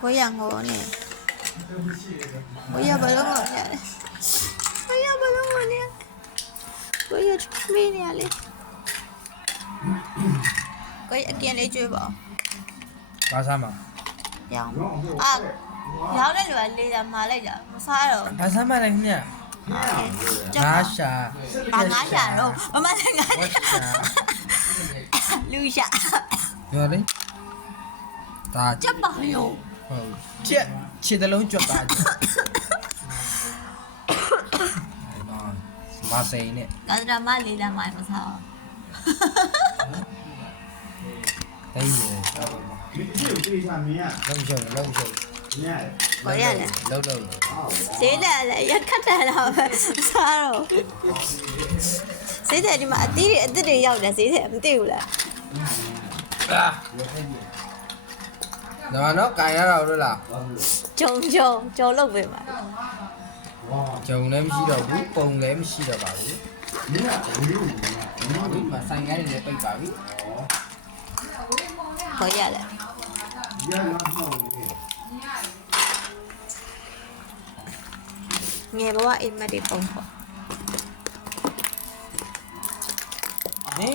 ကိုရငိုနေကိုရဘလုံးငိုနေတယ်ကိုရဘလုံးငိုနေကိုရမင်းနေလေကိုရအကင်လေးကျွေးပါ ဘာစားမှာ ရောင်းအာရောင်းတဲ့လူကလေးတာမှာလိုက်ကြမစားတော့ ဘာစားမှလည်းညငါရှာ ဘာငါရှာတော့မမလည်းငါလူရှာ ပြောလေဒါ ချက်ပါရော ဟုတ်ချက်ခြေတလုံးကြွက်သားကြမစိန်နဲ့ ကာဒရာမလေးတာမှာမစား တိတ်လေတော့ 你这有对象没啊？ လုံးချုံလုံးချုံ 你看， ကိုရလေ လုံးလုံး ဈေးတယ်လေရခတ်တယ်တော့ပဲစားတော့ဈေးတယ်ဒီမှာအသီးတွေအသစ်တွေရောက်တယ်ဈေးတယ်မသိဘူးလား အာဒါတော့ကာရတော့လို့လား ဂျုံလုပ်ပေးပါ ဂျုံလည်းမရှိတော့ဘူးပုံလည်းမရှိတော့ပါဘူး 你看我有你啊，你 ဒီမှာဆိုင်ကိုင်းလည်းပိတ်ပါပြီ ကိုရလေ 你让他上你。 ငယ်ဘဝအိမ်မက်တွေပုံပေါ့ နေ